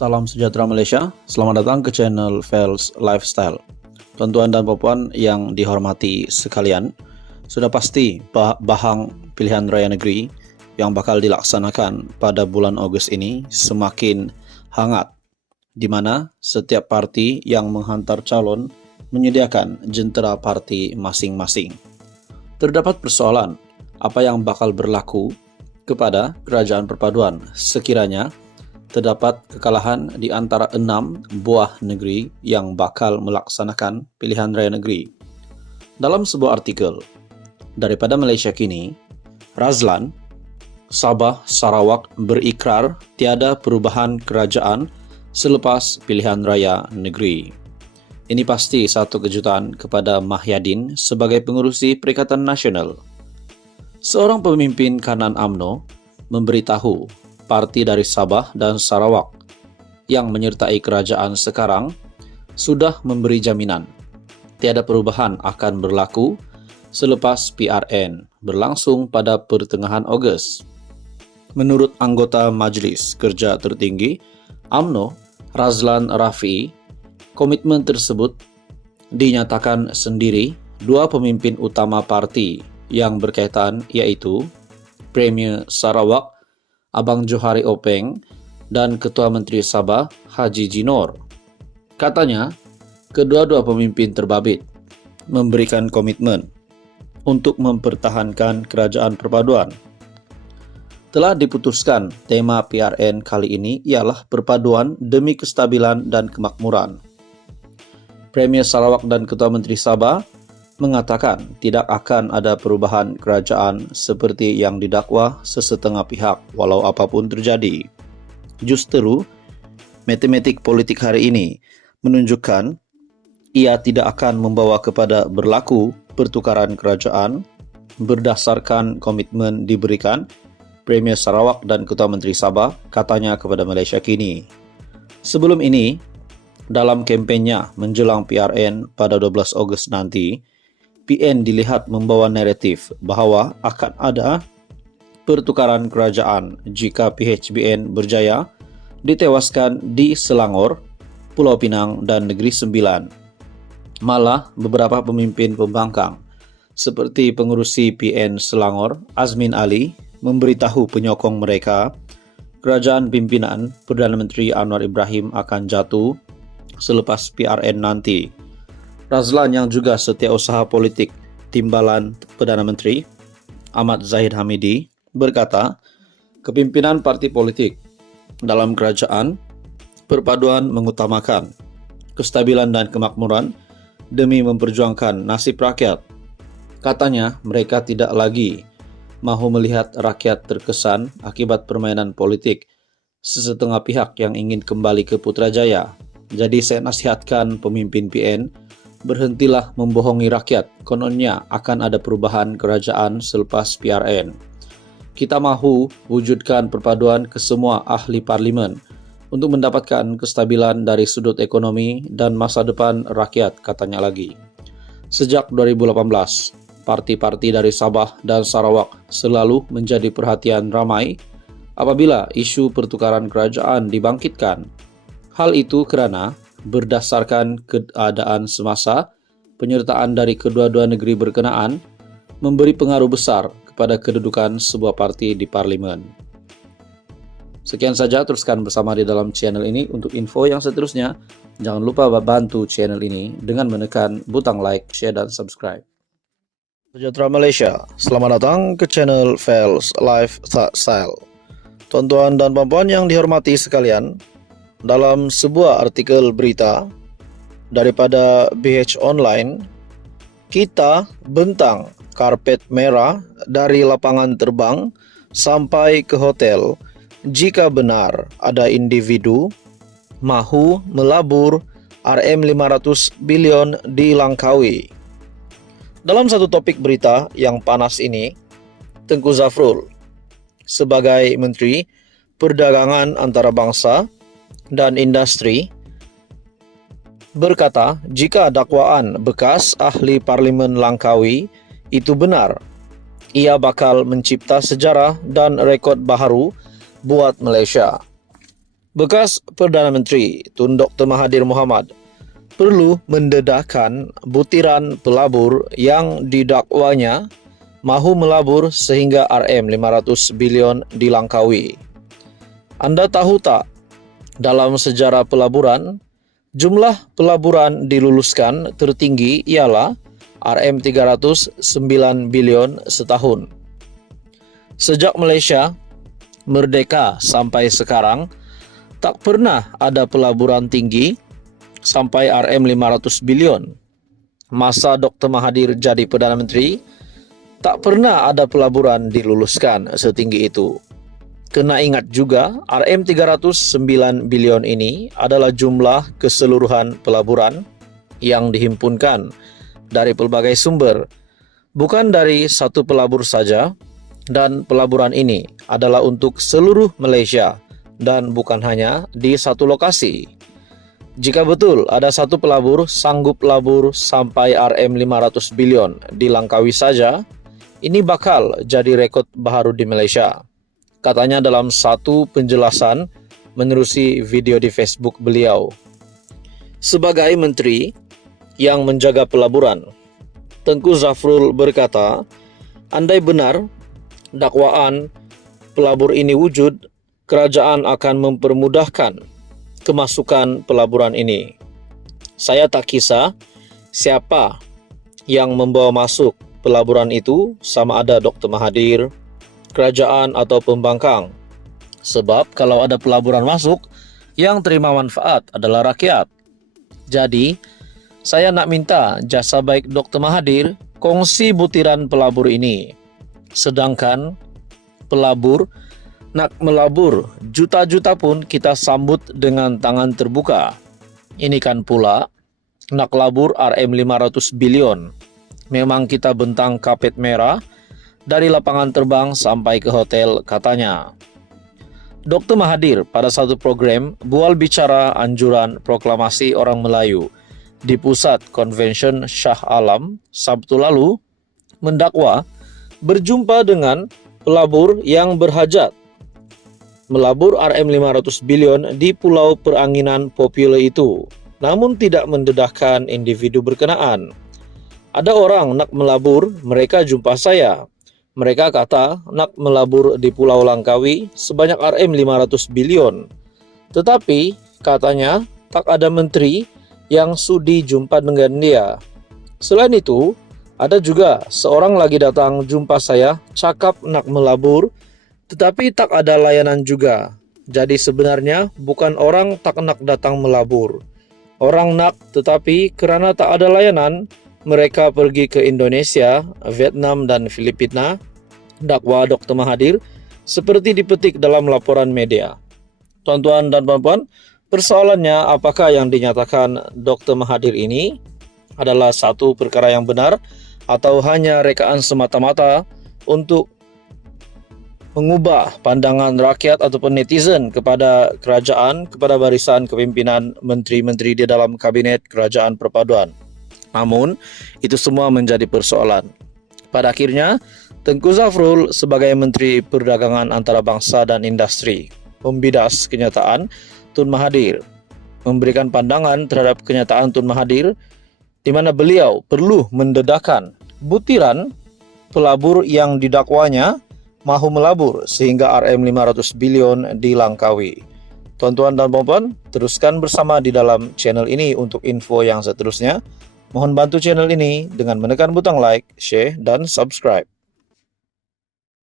Salam sejahtera Malaysia, selamat datang ke channel Fels Lifestyle. Tuan-tuan dan puan yang dihormati sekalian, sudah pasti bahang pilihan raya negeri yang bakal dilaksanakan pada bulan Ogos ini semakin hangat, di mana setiap parti yang menghantar calon menyediakan jentera parti masing-masing. Terdapat persoalan apa yang bakal berlaku kepada kerajaan perpaduan sekiranya terdapat kekalahan di antara 6 buah negeri yang bakal melaksanakan pilihan raya negeri. Dalam sebuah artikel daripada Malaysia Kini, Razlan, Sabah, Sarawak berikrar tiada perubahan kerajaan selepas pilihan raya negeri. Ini pasti satu kejutan kepada Mahyadin sebagai pengerusi Perikatan Nasional. Seorang pemimpin kanan UMNO memberitahu parti dari Sabah dan Sarawak yang menyertai kerajaan sekarang sudah memberi jaminan tiada perubahan akan berlaku selepas PRN berlangsung pada pertengahan Ogos. Menurut anggota Majlis Kerja Tertinggi UMNO, Razlan Rafi, komitmen tersebut dinyatakan sendiri dua pemimpin utama parti yang berkaitan, yaitu Premier Sarawak Abang Johari Openg dan Ketua Menteri Sabah Haji Jinor. Katanya, kedua-dua pemimpin terbabit memberikan komitmen untuk mempertahankan kerajaan perpaduan. Telah diputuskan tema PRN kali ini ialah perpaduan demi kestabilan dan kemakmuran. Premier Sarawak dan Ketua Menteri Sabah mengatakan tidak akan ada perubahan kerajaan seperti yang didakwa sesetengah pihak walau apapun terjadi. Justru, matematik politik hari ini menunjukkan ia tidak akan membawa kepada berlaku pertukaran kerajaan berdasarkan komitmen diberikan Premier Sarawak dan Ketua Menteri Sabah, katanya kepada Malaysia Kini. Sebelum ini, dalam kempennya menjelang PRN pada 12 Ogos nanti, PN dilihat membawa naratif bahawa akan ada pertukaran kerajaan jika PHBN berjaya ditewaskan di Selangor, Pulau Pinang dan Negeri Sembilan. Malah beberapa pemimpin pembangkang seperti pengurusi PN Selangor, Azmin Ali, memberitahu penyokong mereka kerajaan pimpinan Perdana Menteri Anwar Ibrahim akan jatuh selepas PRN nanti. Razlan yang juga setiausaha politik timbalan Perdana Menteri Ahmad Zahid Hamidi berkata, kepimpinan parti politik dalam kerajaan perpaduan mengutamakan kestabilan dan kemakmuran demi memperjuangkan nasib rakyat. Katanya, mereka tidak lagi mahu melihat rakyat terkesan akibat permainan politik sesetengah pihak yang ingin kembali ke Putrajaya. Jadi saya nasihatkan pemimpin PN, berhentilah membohongi rakyat, kononnya akan ada perubahan kerajaan selepas PRN. Kita mahu wujudkan perpaduan ke semua ahli parlimen untuk mendapatkan kestabilan dari sudut ekonomi dan masa depan rakyat, katanya lagi. Sejak 2018, parti-parti dari Sabah dan Sarawak selalu menjadi perhatian ramai apabila isu pertukaran kerajaan dibangkitkan. Hal itu kerana berdasarkan keadaan semasa, penyertaan dari kedua-dua negeri berkenaan memberi pengaruh besar kepada kedudukan sebuah parti di parlimen. Sekian saja, teruskan bersama di dalam channel ini. Untuk info yang seterusnya, jangan lupa bantu channel ini dengan menekan butang like, share dan subscribe. Sejahtera Malaysia, selamat datang ke channel Fels Lifestyle. Tuan-tuan dan puan yang dihormati sekalian, dalam sebuah artikel berita daripada BH Online, kita bentang karpet merah dari lapangan terbang sampai ke hotel jika benar ada individu mahu melabur RM500 bilion di Langkawi. Dalam satu topik berita yang panas ini, Tengku Zafrul sebagai Menteri Perdagangan Antarabangsa dan Industri berkata jika dakwaan bekas ahli Parlimen Langkawi itu benar, ia bakal mencipta sejarah dan rekod baharu buat Malaysia. Bekas Perdana Menteri Tun Dr. Mahathir Mohamad perlu mendedahkan butiran pelabur yang didakwanya mahu melabur sehingga Rm500 bilion dilangkaui. Anda tahu tak, dalam sejarah pelaburan, jumlah pelaburan diluluskan tertinggi ialah Rm309 bilion setahun. Sejak Malaysia merdeka sampai sekarang, tak pernah ada pelaburan tinggi sampai Rm500 bilion. Masa Dr. Mahathir jadi Perdana Menteri, tak pernah ada pelaburan diluluskan setinggi itu. Kena ingat juga, Rm309 bilion ini adalah jumlah keseluruhan pelaburan yang dihimpunkan dari pelbagai sumber, bukan dari satu pelabur saja, dan pelaburan ini adalah untuk seluruh Malaysia dan bukan hanya di satu lokasi. Jika betul ada satu pelabur sanggup labur sampai Rm500 bilion di Langkawi saja, ini bakal jadi rekod baru di Malaysia. Katanya dalam satu penjelasan menerusi video di Facebook beliau. Sebagai menteri yang menjaga pelaburan, Tengku Zafrul berkata, andai benar dakwaan pelabur ini wujud, kerajaan akan mempermudahkan kemasukan pelaburan ini. Saya tak kisah siapa yang membawa masuk pelaburan itu, sama ada Dr. Mahathir, kerajaan atau pembangkang. Sebab kalau ada pelaburan masuk, yang terima manfaat adalah rakyat. Jadi, saya nak minta jasa baik Dr. Mahathir kongsi butiran pelabur ini. Sedangkan pelabur nak melabur juta-juta pun kita sambut dengan tangan terbuka. Ini kan pula nak labur Rm500 bilion. Memang kita bentang kapet merah dari lapangan terbang sampai ke hotel, katanya. Dr. Mahathir pada satu program bual bicara anjuran proklamasi orang Melayu di Pusat Konvensyen Shah Alam Sabtu lalu mendakwa berjumpa dengan pelabur yang berhajat melabur Rm500 bilion di Pulau Peranginan Popular itu, namun tidak mendedahkan individu berkenaan. Ada orang nak melabur, mereka jumpa saya. Mereka kata nak melabur di Pulau Langkawi sebanyak Rm500 bilion. Tetapi katanya tak ada menteri yang sudi jumpa dengan dia. Selain itu, ada juga seorang lagi datang jumpa saya, cakap nak melabur, tetapi tak ada layanan juga. Jadi sebenarnya bukan orang tak nak datang melabur. Orang nak, tetapi kerana tak ada layanan, mereka pergi ke Indonesia, Vietnam dan Filipina, dakwa Dr. Mahathir, seperti dipetik dalam laporan media. Tuan-tuan dan puan-puan, persoalannya apakah yang dinyatakan Dr. Mahathir ini adalah satu perkara yang benar atau hanya rekaan semata-mata untuk mengubah pandangan rakyat ataupun netizen kepada kerajaan, kepada barisan kepimpinan menteri-menteri di dalam kabinet kerajaan perpaduan. Namun, itu semua menjadi persoalan. Pada akhirnya, Tengku Zafrul sebagai Menteri Perdagangan Antarabangsa dan Industri membidas kenyataan Tun Mahathir, memberikan pandangan terhadap kenyataan Tun Mahathir di mana beliau perlu mendedahkan butiran pelabur yang didakwanya mahu melabur sehingga Rm500 bilion di Langkawi. Tuan-tuan dan puan-puan, teruskan bersama di dalam channel ini untuk info yang seterusnya. Mohon bantu channel ini dengan menekan butang like, share, dan subscribe.